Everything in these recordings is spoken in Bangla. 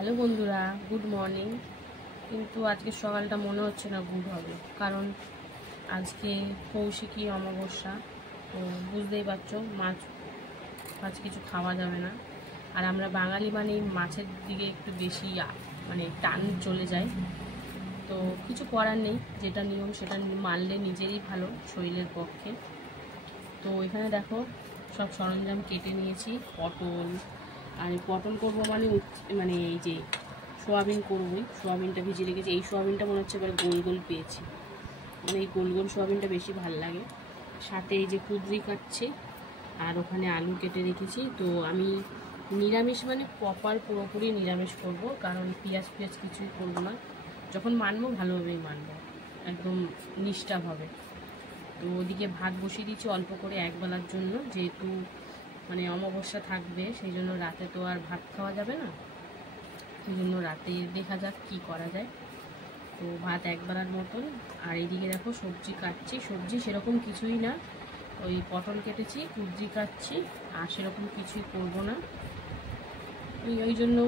হ্যালো বন্ধুরা, গুড মর্নিং। কিন্তু আজকে সকালটা মনে হচ্ছে না গুড হবে, কারণ আজকে কৌশিকী অমাবস্যা। তো বুঝতেই পারছো, মাছ কিছু খাওয়া যাবে না। আর আমরা বাঙালি মানে মাছের দিকে একটু বেশি টান চলে যায়। তো কিছু করার নেই, যেটা নিয়ম সেটা মানলে নিজেরই ভালো শরীরের পক্ষে। তো এখানে দেখো সব সরঞ্জাম কেটে নিয়েছি। পটল, আর পটল করবো মানে এই যে সোয়াবিন করবোই, সোয়াবিনটা ভিজিয়ে রেখেছি। এই সোয়াবিনটা মনে হচ্ছে এবার গোল গোল পেয়েছি, মানে এই গোল গোল সোয়াবিনটা বেশি ভাল লাগে। সাথে এই যে কুদরি কাটছি, আর ওখানে আলু কেটে রেখেছি। তো আমি নিরামিষ মানে প্রপার পুরোপুরি নিরামিষ করব, কারণ পেঁয়াজ কিছুই করবো না। যখন মানবো ভালোভাবেই মানবো, একদম নিষ্ঠাভাবে। তো ওদিকে ভাত বসিয়ে দিচ্ছি অল্প করে একবেলার জন্য, যেহেতু মানে অমাবস্যা থাকবে, সেই জন্য রাতে তো আর ভাত খাওয়া যাবে না। সেই জন্য রাতে দেখা যাক কি করা যায়। তো ভাত একবেলার মতন। আর এইদিকে দেখো সবজি কাটছি। সবজি সেরকম কিছুই না, ওই পটল কেটেছি, কুদরি কাটছি, আর সেরকম কিছুই করব না। ওই জন্য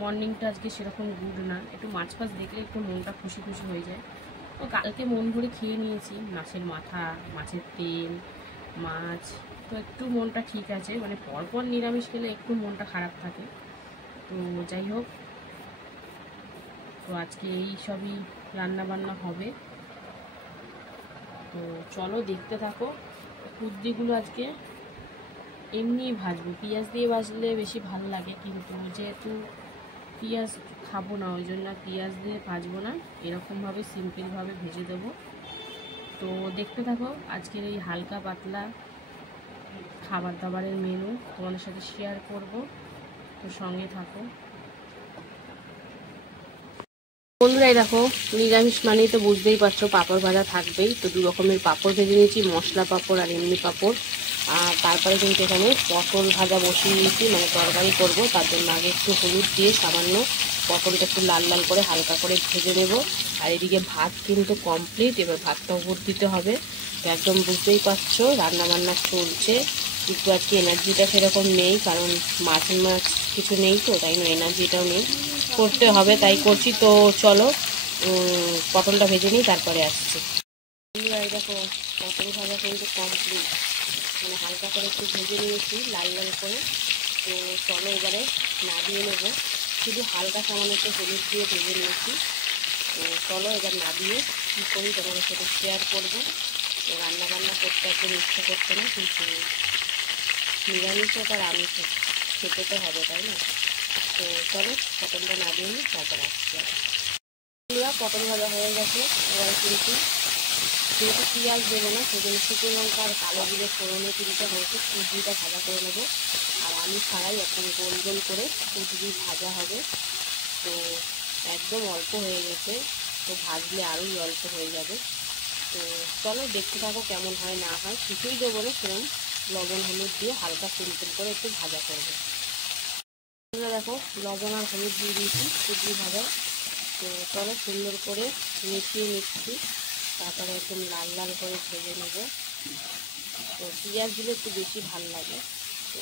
মর্নিংটা আজকে সেরকম গুড না। একটু মাছ দেখলে একটু মনটা খুশি খুশি হয়ে যায়। তো কালকে মন ভরে খেয়ে নিয়েছি মাছের মাথা, মাছের তেল, মাছ। তো একটু মনটা ঠিক আছে, মানে পরপর নিরামিষ খেলে একটু মনটা খারাপ থাকে। তো যাই হোক, তো আজকে এই সবই রান্না বান্না হবে। তো চলো দেখতে থাকো। কুদরিগুলো আজকে এমনি ভাজবো, পেঁয়াজ দিয়ে ভাজলে বেশি ভালো লাগে, কিন্তু যেহেতু পেঁয়াজ খাবো না, ওই জন্য পেঁয়াজ দিয়ে ভাজবো না, এরকমভাবে সিম্পলভাবে ভেজে দেবো। তো দেখতে থাকো আজকের এই হালকা পাতলা খাবার দাবারের মেনু তোমাদের সাথে শেয়ার করব। তো সঙ্গে থাকো বন্ধুরা। এই দেখো, নিরামিষ মানেই তো বুঝতেই পারছো পাঁপড় ভাজা থাকবেই। তো দু রকমের পাঁপড় ভেজে নিয়েছি, মশলা পাঁপড় আর এমনি পাঁপড়। আর তারপরে কিন্তু এখানে পটল ভাজা বসিয়ে দিয়েছি, মানে তরকারি করব। তার জন্য আগে একটু হলুদ দিয়ে সামান্য পটলটা একটু লাল লাল করে হালকা করে ভেজে নেব। আর এদিকে ভাত কিন্তু কমপ্লিট, এবার ভাতটা উপর দিতে হবে। তো একদম বুঝতেই পারছো রান্না বান্না চলছে, কিন্তু আজকে এনার্জিটা সেরকম নেই, কারণ মাছ কিছু নেই, তো তাই না এনার্জিটাও নেই, করতে হবে তাই করছি। তো চলো পটলটা ভেজে নিই, তারপরে আসছি। এই দেখো পটল ভাজা কিন্তু কমপ্লিট, মানে হালকা করে একটু ভেজে নিয়েছি লাল লাল করে। তো চলো এবারে নামিয়ে নেবো, শুধু হালকা সামান্য একটু হলুদ দিয়ে ভেজে নিয়েছি। তো চলো এবার নামিয়ে কী করি তোমাদের সাথে শেয়ার করবো। তো রান্না বান্না করতে একদম ইচ্ছা করছে না, কিন্তু নিরামিষ হোক আর আমিষ হোক খেতে তো হবে, তাই না? তো চলো পটলটা নামিয়ে নিই, তারপর আসছি। পটল ভাজা হয়ে গেছে। এবারে কিন্তু যেহেতু পেঁয়াজ দেবো না, সেজন্য শুকনো লঙ্কা আর কালো জিরে ফোড়নে কিন্তু হয়তো কুদরিটা ভাজা করে নেবো। আর আমি ছাড়াই এখন গোল গোল করে কুদরি ভাজা হবে। তো একদম অল্প হয়ে গেছে, তো ভাজলে আরোই অল্প হয়ে যাবে। তো চলো দেখতে থাকো কেমন হয় না হয়। কিছুই দেবো না, সেরকম লবণ হলুদ দিয়ে হালকা সিম্পল করে একটু ভাজা করবো। দেখো লবণ আর হলুদ দিয়ে দিয়েছি কুদরি ভাজা। তো চলো সুন্দর করে মিশিয়ে নিচ্ছি, তারপরে একদম লাল লাল করে ভেজে নেব। তো পেঁয়াজ দিলে একটু বেশি ভালো লাগে, তো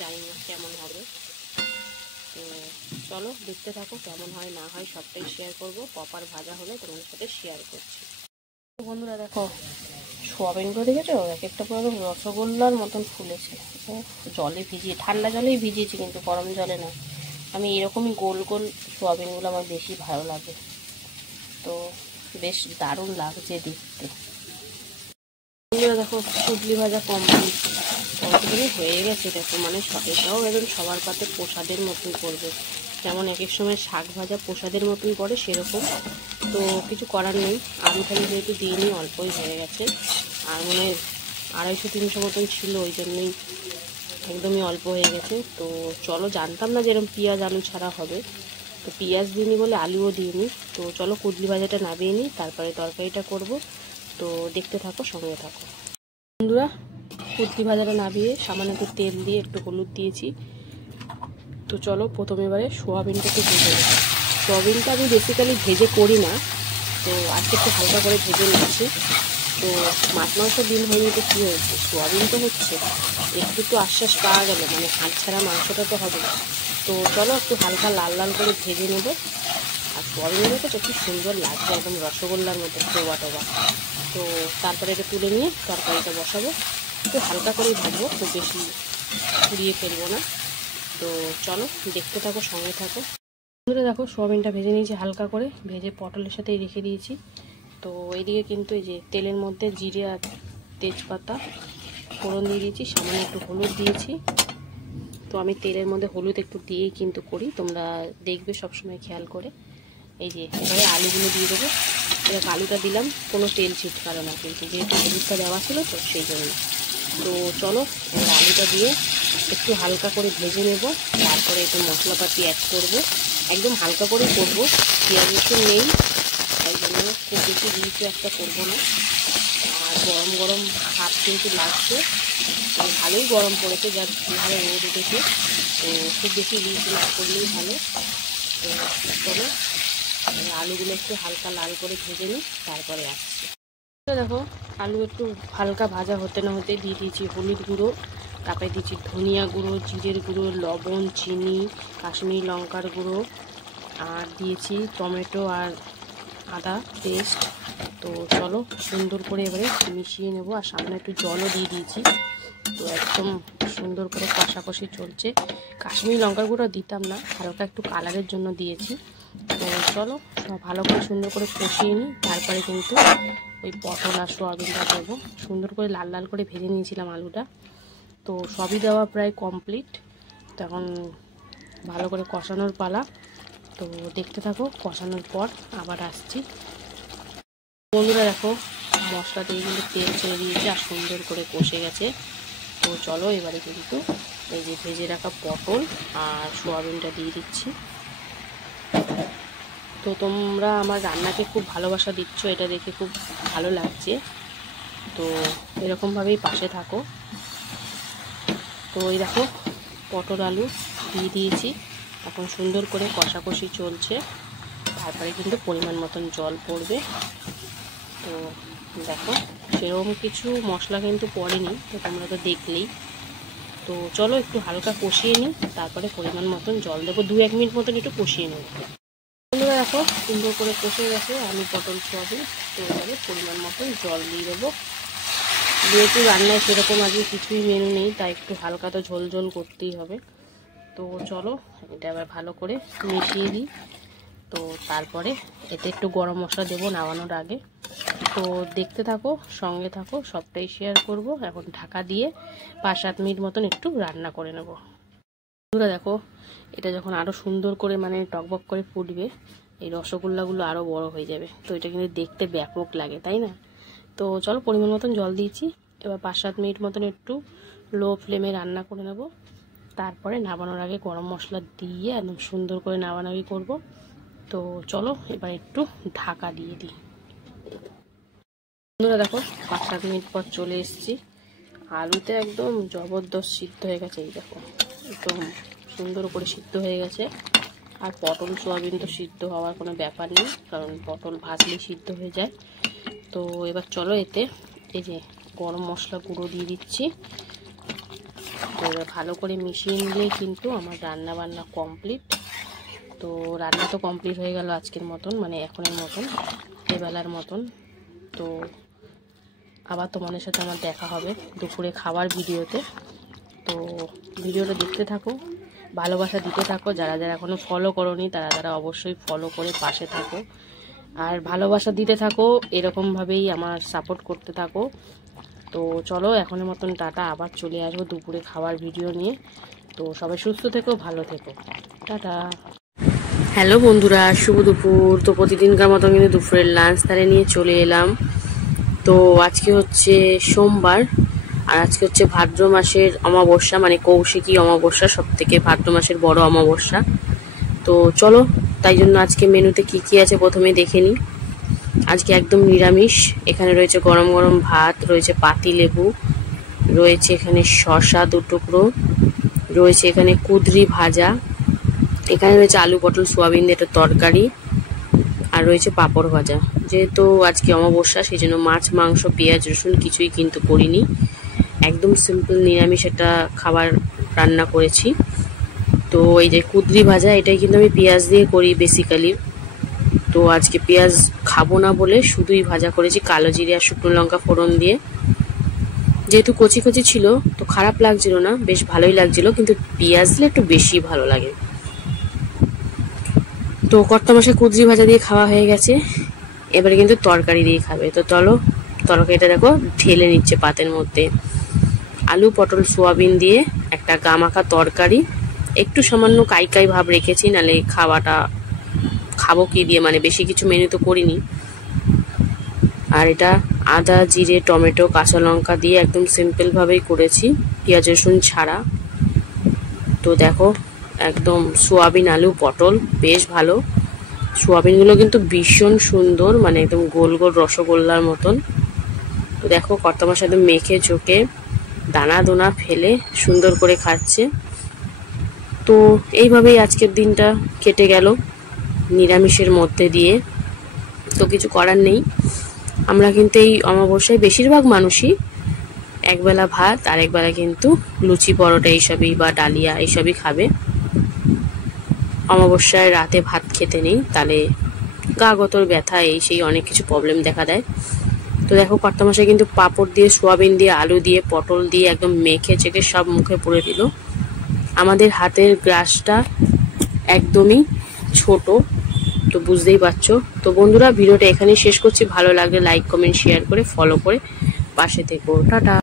জানি না কেমন হবে। তো চলো দেখতে থাকো কেমন হয় না হয়, সবটাই শেয়ার করব। প্রপার ভাজা হলে তোমাদের সাথে শেয়ার করছি। বন্ধুরা দেখো সোয়াবিনগুলো দেখেছো, এক একটা পুরো রসগোল্লার মতন ফুলেছে। জলে ভিজিয়ে, ঠান্ডা জলেই ভিজিয়েছি, কিন্তু গরম জলে না। আমি এরকমই গোল গোল সোয়াবিনগুলো আমার বেশি ভালো লাগে। তো বেশ দারুণ লাগছে দেখতে। দেখো কুদরি ভাজা কমপ্লিট হয়ে গেছে। দেখো মানে এটাও একদম সবার পাতে প্রসাদের মতন করবে, যেমন এক এক সময় শাক ভাজা প্রসাদের মতন করে, সেরকম। তো কিছু করার নেই, আলু খালি যেহেতু দিইনি অল্পই হয়ে গেছে। আর মনে হয় 250-300 মতন ছিল, ওই জন্যই একদমই অল্প হয়ে গেছে। তো চলো, জানতাম না যেরকম পেঁয়াজ আলু ছাড়া হবে, তো পেঁয়াজ দিইনি বলে আলুও দিইনি। তো চলো কুদরি ভাজাটা নামিয়ে নিই, তারপরে তরকারিটা করব। তো দেখতে থাকো, সঙ্গে থাকো বন্ধুরা। কুদরি ভাজাটা নামিয়ে সামান্য একটু তেল দিয়ে একটু হলুদ দিয়েছি। তো চলো প্রথমে এবারে সোয়াবিনটা একটু ভেজে নেব। সোয়াবিনটা আমি বেসিক্যালি ভেজে করি না, তো আজকে একটু হালকা করে ভেজে নিচ্ছি। তো মাছ মাংস দিন হয়নি তো কী হয়েছে, সোয়াবিন তো হচ্ছে, একটু তো আশ্বাস পাওয়া গেল, মানে হাত ছাড়া মাংসটা তো হবে। তো চলো একটু হালকা লাল লাল করে ভেজে নেবো। আর সোয়াবিনের তো খুব সুন্দর লাগছে, একদম রসগোল্লার মতো টোবা টোবা। তো তারপরে এটা তুলে নিয়ে তরকারিটা বসাবো। একটু হালকা করেই ভাজবো, খুব বেশি পুড়িয়ে ফেলবো না। তো চলো দেখতে থাকো, সঙ্গে থাকো। বন্ধুরা দেখো সোয়াবিনটা ভেজে নিয়েছি হালকা করে, ভেজে পটলের সাথে রেখে দিয়েছি। তো এইদিকে কিন্তু এই যে তেলের মধ্যে জিরে আর তেজপাতা ফোড়ন দিয়ে দিয়েছি, সামান্য একটু হলুদ দিয়েছি। তো আমি তেলের মধ্যে হলুদ একটু দিয়েই কিন্তু করি, তোমরা দেখবে সবসময় খেয়াল করে। এই যে এবারে আলুগুলো দিয়ে দেবো। এবার আলুটা দিলাম, কোনো তেল ছিটকালো না কিন্তু, যেহেতু হলুদটা দেওয়া ছিল তো সেই জন্য। তো চলো এবার আলুটা দিয়ে একটু হালকা করে ভেজে নেব। তারপরে একটু মশলাপাতি অ্যাড করব, একদম হালকা করে করব, পেঁয়াজ রসুন নেই তাই জন্য খুব বেশি রিচ একটা করবো না। আর গরম গরম ভাত কিন্তু লাগছে, ভালোই গরম পড়েছে, যা ভালো রোদ উঠেছে। তো খুব বেশি রিচ না করলেই ভালো। তো চলো আলুগুলো একটু হালকা লাল করে ভেজে নিই, তারপরে আসছি। দেখো আলু একটু হালকা ভাজা হতে না হতে দিয়ে দিয়েছি হলুদ গুঁড়ো, তারপরে দিয়েছি ধনিয়া গুঁড়ো, জিরের গুঁড়ো, লবণ, চিনি, কাশ্মীরি লঙ্কার গুঁড়ো, আর দিয়েছি টমেটো আর আদা পেস্ট। তো চলো সুন্দর করে এবারে মিশিয়ে নেব। আর সামনে একটু জলও দিয়ে দিয়েছি। তো একদম সুন্দর করে কষাকষি চলছে। কাশ্মীরি লঙ্কার গুঁড়ো দিতাম না, হালকা একটু কালারের জন্য দিয়েছি। তো চলো ভালো করে সুন্দর করে কষিয়ে নিই, তারপরে কিন্তু ওই পটল আর সোয়াবিনটা দেবো। সুন্দর করে লাল লাল করে ভেজে নিয়েছিলাম আলুটা। তো সবই দেওয়া প্রায় কমপ্লিট। তখন ভালো করে কষানোর পালা। তো দেখতে থাকো, কষানোর পর আবার আসছি। বন্ধুরা দেখো মশলা দিয়ে কিন্তু তেল ছেড়ে দিয়েছে আর সুন্দর করে কষে গেছে। তো চলো এবারে কিন্তু এই যে ভেজে রাখা পটল আর সোয়াবিনটা দিয়ে দিচ্ছি। তো তোমরা আমার রান্নাকে খুব ভালোবাসা দিচ্ছ, এটা দেখে খুব ভালো লাগছে। তো এরকমভাবেই পাশে থাকো। তো এই দেখো পটল আলু দিয়ে দিয়েছি, এখন সুন্দর করে কষাকষি চলছে। তারপরে কিন্তু পরিমাণ মতন জল পড়বে। তো দেখো সেরকম কিছু মশলা কিন্তু পড়েনি, তো তোমরা তো দেখলেই। তো চলো একটু হালকা কষিয়ে নিই, তারপরে পরিমাণ মতন জল দেবো। 2-1 মিনিট মতন একটু কষিয়ে নেব। বন্ধুরা দেখো সুন্দর করে কষে গেছে আলু পটল সোয়াবিন। তো এবারে পরিমাণ মতন জল দিয়ে দেবো। যেহেতু রান্নায় সেরকম আজকে কিছুই মেনু নেই, তাই একটু হালকা তো ঝোল ঝোল করতেই হবে। তো চলো এটা এবার ভালো করে মিশিয়ে দিই। তো তারপরে এতে একটু গরম মশলা দেবো নামানোর আগে। তো দেখতে থাকো, সঙ্গে থাকো, সবটাই শেয়ার করব। এখন ঢাকা দিয়ে 5-7 মিনিট মতন একটু রান্না করে নেব। বন্ধুরা দেখো এটা যখন আরও সুন্দর করে মানে টকবক করে ফুটবে, এই রসগোল্লাগুলো আরও বড় হয়ে যাবে। তো এটা কিন্তু দেখতে ব্যাপক লাগে, তাই না? তো চলো পরিমাণ মতন জল দিয়েছি। এবার 5-7 মিনিট মতন একটু লো ফ্লেমে রান্না করে নেব। তারপরে নামানোর আগে গরম মশলা দিয়ে একদম সুন্দর করে নামানামি করব। তো চলো এবার একটু ঢাকা দিয়ে দিই। বন্ধুরা দেখো 5-7 মিনিট পর চলে এসেছি। আলুতে একদম জবরদস্ত সিদ্ধ হয়ে গেছে, এই দেখো একদম সুন্দর করে সিদ্ধ হয়ে গেছে। আর পটল সোয়াবিন তো সিদ্ধ হওয়ার কোনো ব্যাপার নেই, কারণ পটল ভাজলেই সিদ্ধ হয়ে যায়। তো এবার চলো এতে এই যে গরম মশলা গুঁড়ো দিয়ে দিচ্ছি। তো এবার ভালো করে মিশিয়ে নিলেই কিন্তু আমার রান্না বান্না কমপ্লিট। তো রান্না তো কমপ্লিট হয়ে গেল আজকের মতন, মানে এখনের মতন, এবেলার মতন। তো আবার তোমাদের সাথে আমার দেখা হবে দুপুরে খাবার ভিডিওতে। তো ভিডিওটা দেখতে থাকো, ভালোবাসা দিতে থাকো। যারা যারা এখনও ফলো করোনি তারা তারা অবশ্যই ফলো করে পাশে থাকো, আর ভালোবাসা দিতে থাকো, এরকমভাবেই আমার সাপোর্ট করতে থাকো। তো চলো এখনের মতন টাটা, আবার চলে আসবো দুপুরে খাবার ভিডিও নিয়ে। তো সবাই সুস্থ থেকো, ভালো থেকো, টাটা। হ্যালো বন্ধুরা, শুভ দুপুর। তো প্রতিদিনকার মতন কিন্তু দুপুরের লাঞ্চ তারে নিয়ে চলে এলাম। তো আজকে হচ্ছে সোমবার, আর আজকে হচ্ছে ভাদ্র মাসের অমাবস্যা, মানে কৌশিকী অমাবস্যা, সব থেকে ভাদ্র মাসের বড় অমাবস্যা। তো চলো তাই জন্য আজকে মেনুতে কি কি আছে প্রথমে দেখে নিই। আজকে একদম নিরামিষ। এখানে রয়েছে গরম গরম ভাত, রয়েছে পাতি লেবু, রয়েছে এখানে শসা 2 টুকরো, রয়েছে এখানে কুঁদরি ভাজা, এখানে রয়েছে আলু পটল সোয়াবিন দিয়ে একটা তরকারি, আর রয়েছে পাঁপড় ভাজা। যেহেতু আজকে অমাবস্যা সেই জন্য মাছ মাংস পেঁয়াজ রসুন কিছুই কিন্তু করিনি, একদম সিম্পল নিরামিষ একটা খাবার রান্না করেছি। তো তো এই যে কুদরি ভাজা, এটাই কিন্তু আমি পেঁয়াজ দিয়ে করি বেসিক্যালি। তো আজকে পেঁয়াজ খাবো না বলে শুধুই ভাজা করেছি, কালো জিরে আর শুকনো লঙ্কা ফোড়ন দিয়ে। যেহেতু কচি কচি ছিল তো খারাপ লাগছিল না, বেশ ভালোই লাগছিল, কিন্তু পেঁয়াজ দিলে একটু বেশি ভালো লাগে। তো কর্তা মশাই কুদরি ভাজা দিয়ে খাওয়া হয়ে গেছে, এবারে কিন্তু তরকারি দিয়ে খাবে। তো চলো তরকারিটা দেখো ঢেলে নিচ্ছে পাতের মধ্যে। আলু পটল সোয়াবিন দিয়ে একটা গামাখা তরকারি, একটু সামান্য কাই ভাব রেখেছি, নালে খাবো কি দিয়ে, মানে বেশি কিছু মেনু তো করিনি। আর এটা আদা জিরে টমেটো কাঁচা লঙ্কা দিয়ে একদম সিম্পল ভাবেই করেছি, পেঁয়াজ রসুন ছাড়া। তো দেখো একদম সোয়াবিন আলু পটল বেশ ভালো। সোয়াবিনগুলো কিন্তু ভীষণ সুন্দর, মানে একদম গোল গোল রসগোল্লার মতন। তো দেখো কর্তামার সাথে মেখে চোখে দানা দোনা ফেলে সুন্দর করে খাচ্ছে। তো এইভাবেই আজকের দিনটা কেটে গেল নিরামিষের মধ্যে দিয়ে। তো কিছু করার নেই, আমরা কিন্তু এই অমাবস্যায় বেশিরভাগ মানুষই একবেলা ভাত আর একবেলা কিন্তু লুচি পরোটা এইসবই বা ডালিয়া এইসবই খাবে। অমাবস্যায় রাতে ভাত খেতে নেই, তাহলে গা গতর ব্যথা এই সেই অনেক কিছু প্রবলেম দেখা দেয়। তো দেখো কর্তামশাই কিন্তু পাঁপড় দিয়ে সোয়াবিন দিয়ে আলু দিয়ে পটল দিয়ে একদম মেখে চেখে সব মুখে পুরে দিল। আমাদের হাতের গ্রাসটা একদমই ছোট, তো বুঝতেই পারছো। তো বন্ধুরা ভিডিওটা এখানেই শেষ করছি, ভালো লাগলে লাইক কমেন্ট শেয়ার করে ফলো করে পাশে থেকো। টাটা।